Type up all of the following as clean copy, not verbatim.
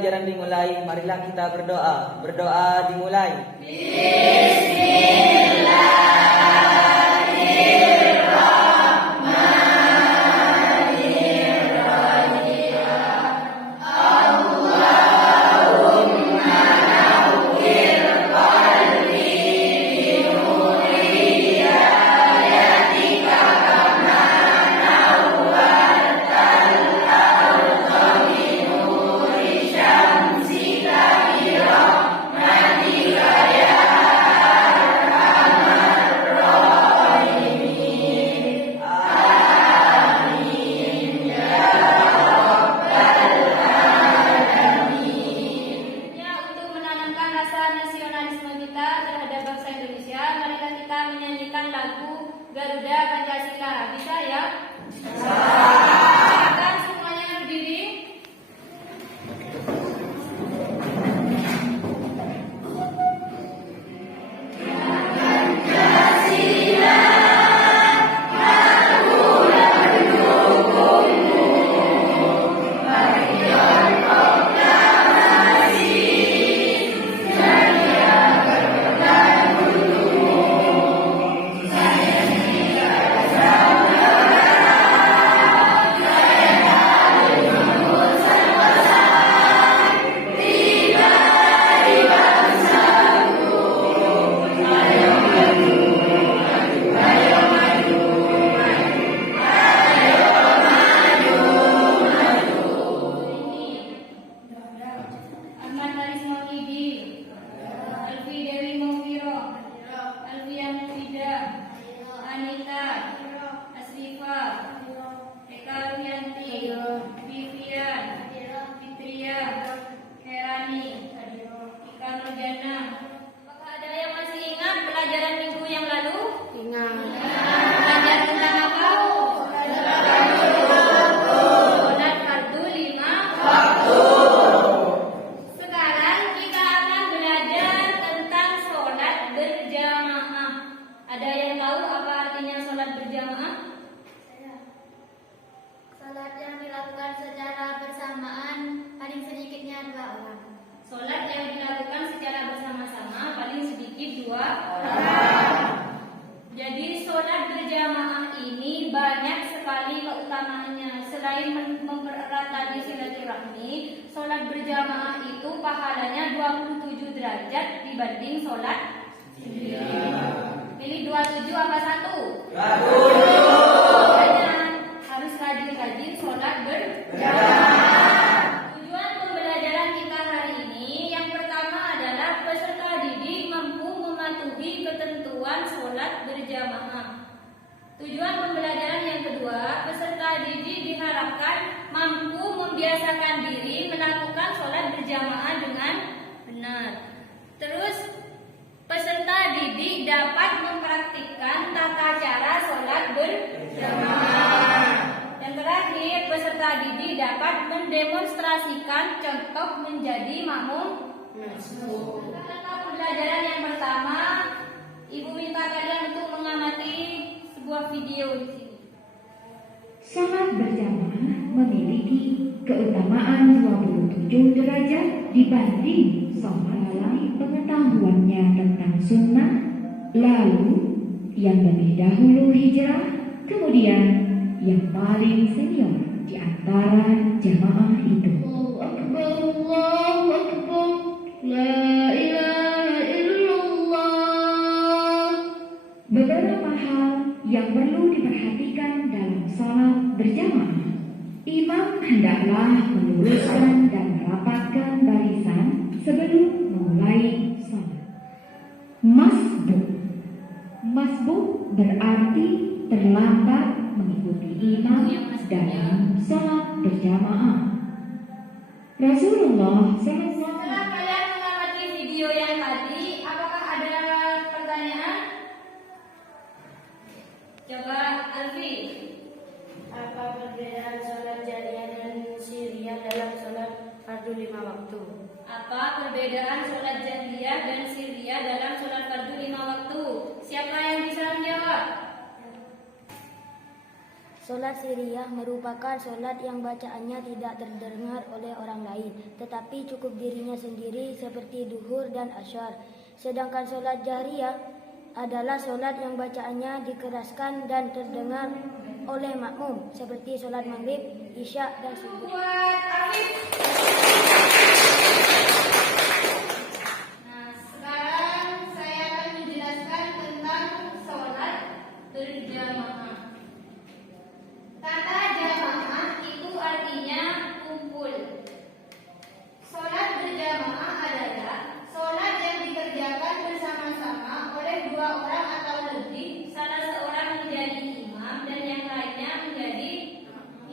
pelajaran dimulai, marilah kita berdoa. Berdoa dimulai. Garuda Pancasila. Bisa ya? Silakan semuanya berdiri. Apakah ada yang masih ingat pelajaran minggu yang lalu? Ingat. Belajar tentang apa? Sholat fardu 5 waktu. Sekarang kita akan belajar tentang sholat berjamaah. Ada yang tahu apa artinya sholat berjamaah? Salat yang dilakukan secara bersamaan paling sedikitnya 2 orang. Sholat yang dilakukan secara bersama-sama paling sedikit 2 orang. Jadi sholat berjamaah ini banyak sekali keutamaannya. Selain mempererat tali silaturahmi, sholat berjamaah itu pahalanya 27 derajat dibanding sholat sendiri. Pilih 27 apa 1? 27. Makanya harus rajin-rajin sholat berjamaah. Tujuan pembelajaran kita hari ini yang pertama adalah peserta didik mampu mematuhi ketentuan sholat berjamaah. Tujuan pembelajaran yang kedua, peserta didik diharapkan mampu membiasakan diri melakukan sholat berjamaah dengan benar. Terus peserta didik dapat mempraktikkan tata cara sholat berjamaah. Yang terakhir, peserta didik dapat mendemonstrasikan contoh menjadi makmum. Langkah pembelajaran yang pertama, Ibu minta kalian untuk mengamati sebuah video di sini. Salat berjamaah memiliki keutamaan 27 derajat dibanding salat lain. Pengetahuannya tentang sunnah, lalu yang lebih dahulu hijrah, kemudian yang paling senior di antara jamaah itu. Allahu Akbar, Allahu Akbar, la ilaha illallah. Beberapa hal yang perlu diperhatikan dalam salat berjamaah. Imam hendaklah meluruskan dan merapatkan barisan sebelum memulai salat. Masbuk berarti terlambat mengikuti imam dalam salat berjamaah. Rasulullah SAW. Setelah kalian mengamati video yang tadi, apakah ada pertanyaan? Coba Alfi. Apa perbedaan salat Jahriyah dan Sirriyah dalam salat fardu 5 waktu? Apa perbedaan sholat jahriyah dan sirriyah dalam sholat fardu 5 waktu? Siapa yang bisa menjawab? Solat siriyah merupakan solat yang bacaannya tidak terdengar oleh orang lain, tetapi cukup dirinya sendiri seperti duhur dan asyar. Sedangkan solat jahriyah adalah solat yang bacaannya dikeraskan dan terdengar oleh makmum, seperti solat maghrib, isya, dan subuh. Nah, sekarang saya akan menjelaskan tentang sholat berjamaah. Kata jamaah itu artinya kumpul. Sholat berjamaah adalah sholat yang dikerjakan bersama-sama oleh dua orang atau lebih. Salah seorang menjadi imam dan yang lainnya menjadi.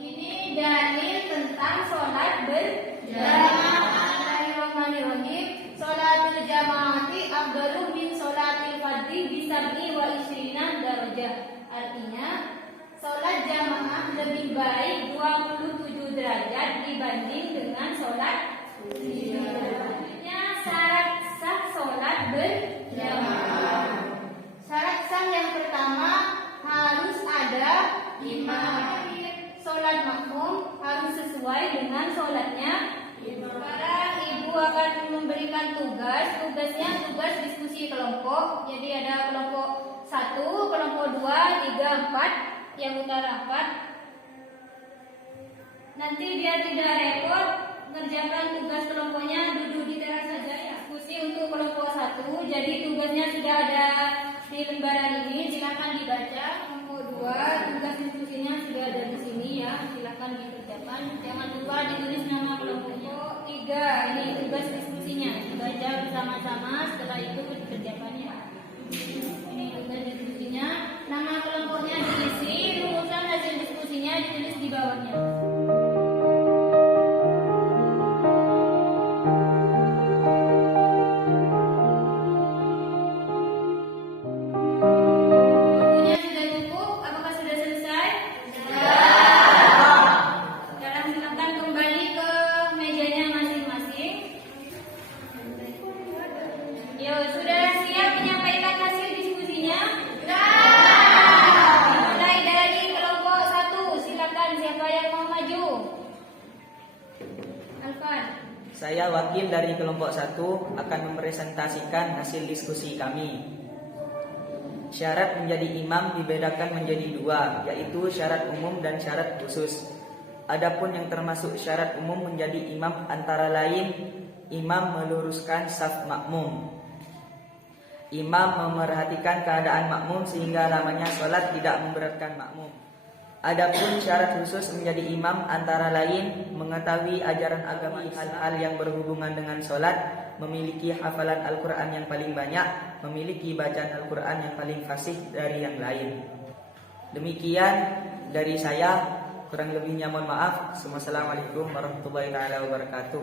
Ini dalil tentang sholat berjamaah. Bismillahirrahmanirrahim. Sholatul jamaati afdalu min sholatil fardhi bisab'i wa ishrina darajah. Artinya, sholat jamaah lebih baik 27 derajat dibanding dengan sholat sendirinya. Syarat sah sholat berjamaah. Syarat sah yang pertama harus ada imam. Sholat makmum harus sesuai dengan sholatnya. Sekarang ibu akan memberikan tugasnya tugas diskusi kelompok. Jadi ada kelompok 1, kelompok 2, 3, 4, yang utara 4. Nanti biar tidak repot, ngerjakan tugas kelompoknya duduk di teras saja ya. Diskusi untuk kelompok 1, jadi tugasnya sudah ada di lembaran ini, silakan dibaca. Kelompok 2, tugas diskusinya sudah ada di sini ya, silakan dikerjakan. Jangan lupa ditulis nama kelompoknya. 3, ini tugas diskusinya, dibaca bersama-sama, setelah itu dikerjakannya. Ini tugas diskusinya, nama kelompoknya diisi, rumusan hasil diskusinya ditulis di bawahnya. Waktunya sudah cukup, apakah sudah selesai? Sudah. Sekarang silakan kembali ke mejanya masing-masing. Yo, sudah siap menyampaikan hasil diskusinya? Mulai dari kelompok 1, silakan siapa yang mau maju? Alfan. Saya wakil dari kelompok 1 akan mempresentasikan hasil diskusi kami. Syarat menjadi imam dibedakan menjadi 2, yaitu syarat umum dan syarat khusus. Adapun yang termasuk syarat umum menjadi imam antara lain, imam meluruskan saf makmum, imam memerhatikan keadaan makmum sehingga lamanya sholat tidak memberatkan makmum. Adapun syarat khusus menjadi imam antara lain mengetahui ajaran agama, hal-hal yang berhubungan dengan sholat, memiliki hafalan Al-Quran yang paling banyak, memiliki bacaan Al-Quran yang paling fasih dari yang lain. Demikian dari saya, kurang lebihnya mohon maaf. Wassalamualaikum warahmatullahi wabarakatuh.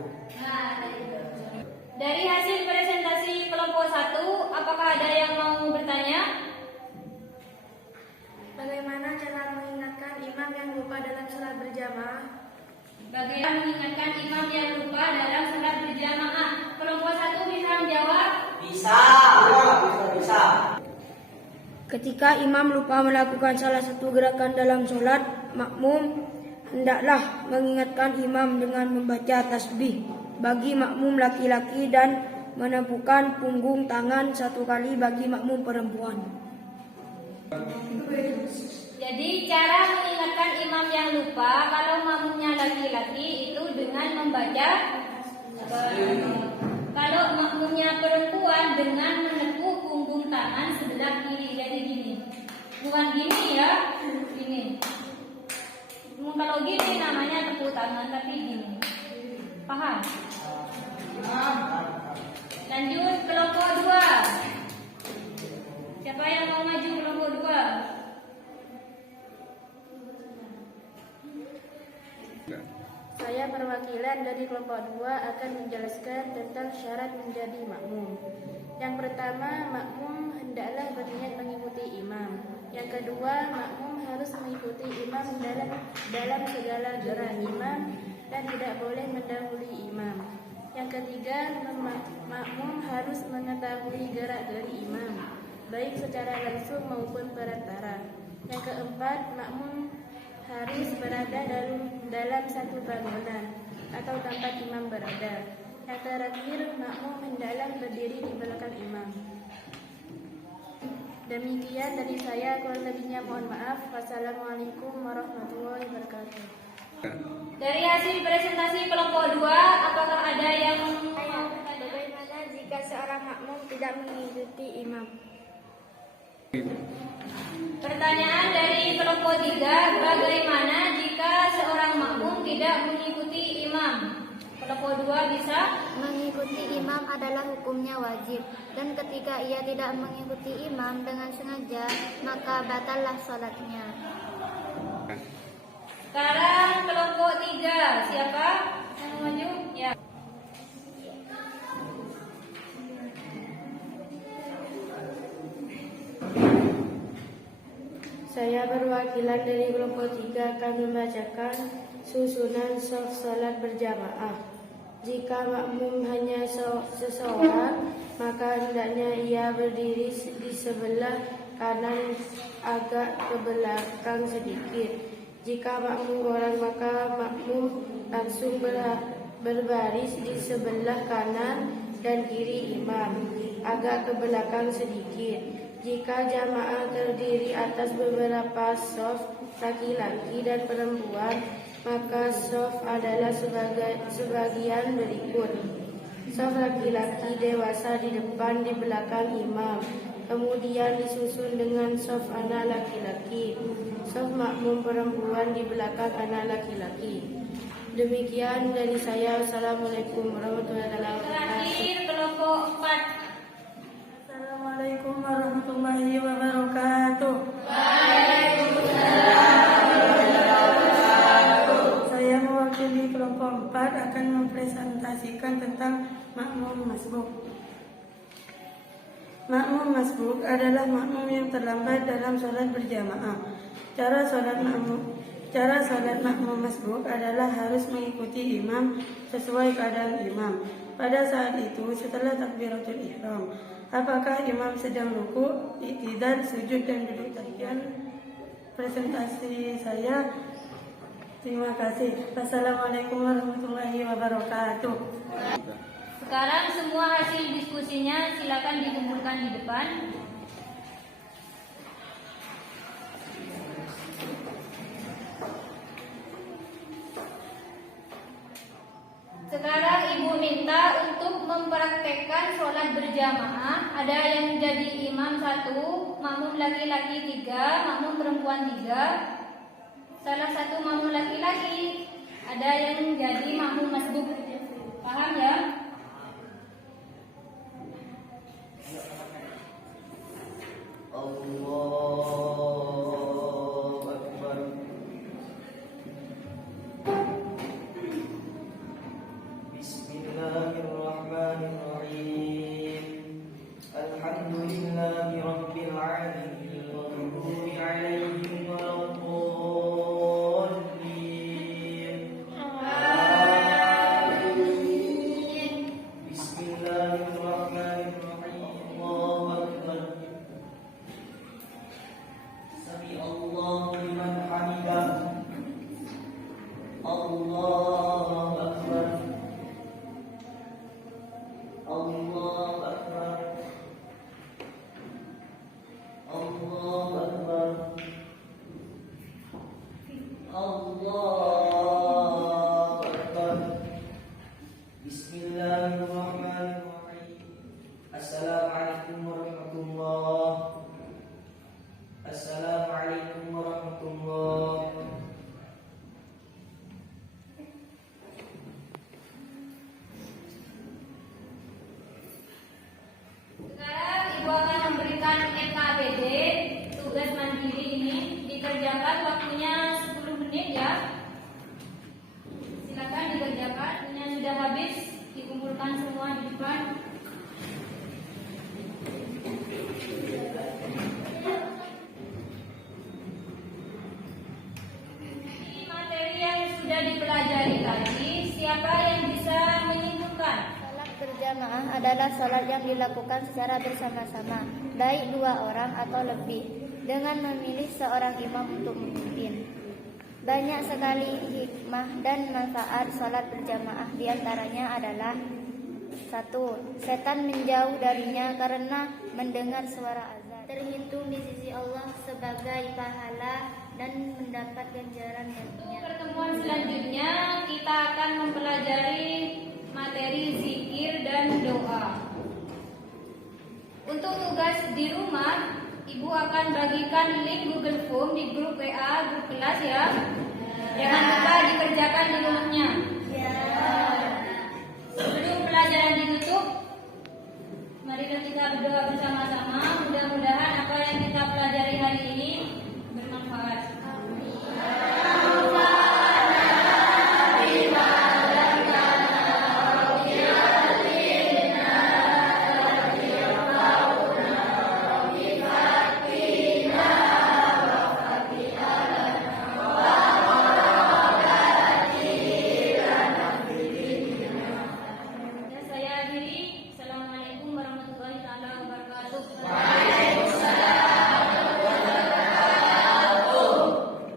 Dari hasil presentasi kelompok 1, apakah ada yang mau bertanya? Bagaimana cara mengingatkan imam yang lupa dalam sholat berjamaah? Bagaimana mengingatkan imam yang lupa dalam sholat berjamaah? Kelompok 1 bisa menjawab? Bisa. Ketika imam lupa melakukan salah satu gerakan dalam sholat, makmum hendaklah mengingatkan imam dengan membaca tasbih bagi makmum laki-laki dan menepukkan punggung tangan 1 kali bagi makmum perempuan. Jadi cara mengingatkan imam yang lupa kalau makmumnya laki-laki itu dengan membaca. Kalau makmumnya perempuan dengan menepuk punggung tangan sebelah kiri. Jadi gini, bukan gini ya, gini. Kalau gini namanya tepuk tangan, tapi gini. Paham? Lanjut kelompok 2. Siapa yang mau maju kelompok 2? Saya perwakilan dari kelompok 2 akan menjelaskan tentang syarat menjadi makmum. Yang pertama, makmum hendaklah berniat mengikuti imam. Yang kedua, makmum harus mengikuti imam dalam segala gerak imam dan tidak boleh mendahului imam. Yang ketiga, makmum harus mengetahui gerak-geri imam, baik secara langsung maupun perantara. Yang keempat, makmum harus berada dalam satu bangunan atau tempat imam berada. Yang terakhir, makmum hendaklah berdiri di belakang imam. Demikian dari saya, kurang lebihnya mohon maaf. Wassalamualaikum warahmatullahi wabarakatuh. Dari hasil presentasi kelompok 2, apakah ada yang mau bertanya? Bagaimana jika seorang makmum tidak mengikuti imam? Pertanyaan dari kelompok 3, bagaimana jika seorang makmum tidak mengikuti imam? Kelompok 2 bisa. Mengikuti imam adalah hukumnya wajib, dan ketika ia tidak mengikuti imam dengan sengaja, maka batallah sholatnya. Sekarang kelompok 3, siapa yang mau maju? Ya. Saya perwakilan dari kelompok 3 akan membacakan susunan shaf salat berjamaah. Jika makmum hanya seseorang, maka hendaknya ia berdiri di sebelah kanan agak ke belakang sedikit. Jika makmum orang, maka makmum langsung berbaris di sebelah kanan dan kiri imam, agak ke belakang sedikit. Jika jamaah terdiri atas beberapa shaf laki-laki dan perempuan, maka shaf adalah sebagian berikut. Shaf laki-laki dewasa di depan di belakang imam, kemudian disusun dengan shaf anak laki-laki. Shaf makmum perempuan di belakang anak laki-laki. Demikian dari saya. Wassalamualaikum warahmatullahi wabarakatuh. Terakhir kelompok 4. Assalamualaikum warahmatullahi wabarakatuh. Saya mewakili kelompok 4 akan mempresentasikan tentang makmum masbuk. Makmum masbuk adalah makmum yang terlambat dalam sholat berjamaah. Cara sholat makmum masbuk adalah harus mengikuti imam sesuai keadaan imam. Pada saat itu, setelah takbiratul ihram, apakah imam sedang ruku, i'tidal, sujud dan duduk tahiyat? Presentasi saya. Terima kasih. Wassalamualaikum warahmatullahi wabarakatuh. Sekarang semua hasil diskusinya silakan dikumpulkan di depan. Sekarang Ibu minta untuk mempraktekkan sholat berjamaah. Ada yang jadi imam 1, makmum laki-laki 3, makmum perempuan 3. Salah satu makmum laki-laki. Ada yang jadi makmum masbuk. Paham ya? Allahu Akbar. Bismillahirrahmanirrahim. Alhamdulillahi rabbil alamin. Maghdubi 'alaihim waladdallin. Bismillahirrahmanirrahim. Allahu Akbar. Sami Allahu liman hamidah. Allahu Akbar. Allahu Akbar. Allahu Akbar. Allahu Akbar. Bismillahirrahmanirrahim. Assalamualaikum warahmatullahi. Assalamualaikum warahmatullahi. Sekarang Ibu akan memberikan NKBD. Tugas mandiri ini dikerjakan waktunya 10 menit ya. Silakan dikerjakan. Waktunya sudah habis, dikumpulkan semua di depan. Ini materi yang sudah dipelajari tadi. Siapa yang bisa menyimpulkan? Salat berjamaah adalah salat yang dilakukan secara bersama-sama, baik 2 orang atau lebih, dengan memilih seorang imam untuk memimpin. Banyak sekali hikmah dan manfaat sholat berjamaah. Di antaranya adalah 1. Setan menjauh darinya karena mendengar suara azan. Terhitung di sisi Allah sebagai pahala dan mendapat ganjaran baginya. Pertemuan selanjutnya kita akan mempelajari materi zikir dan doa. Untuk tugas di rumah, Ibu akan bagikan link Google Form di grup WA grup kelas ya. Jangan lupa dikerjakan di rumahnya. Sebelum pelajaran ditutup, mari kita berdoa bersama-sama. Mudah-mudahan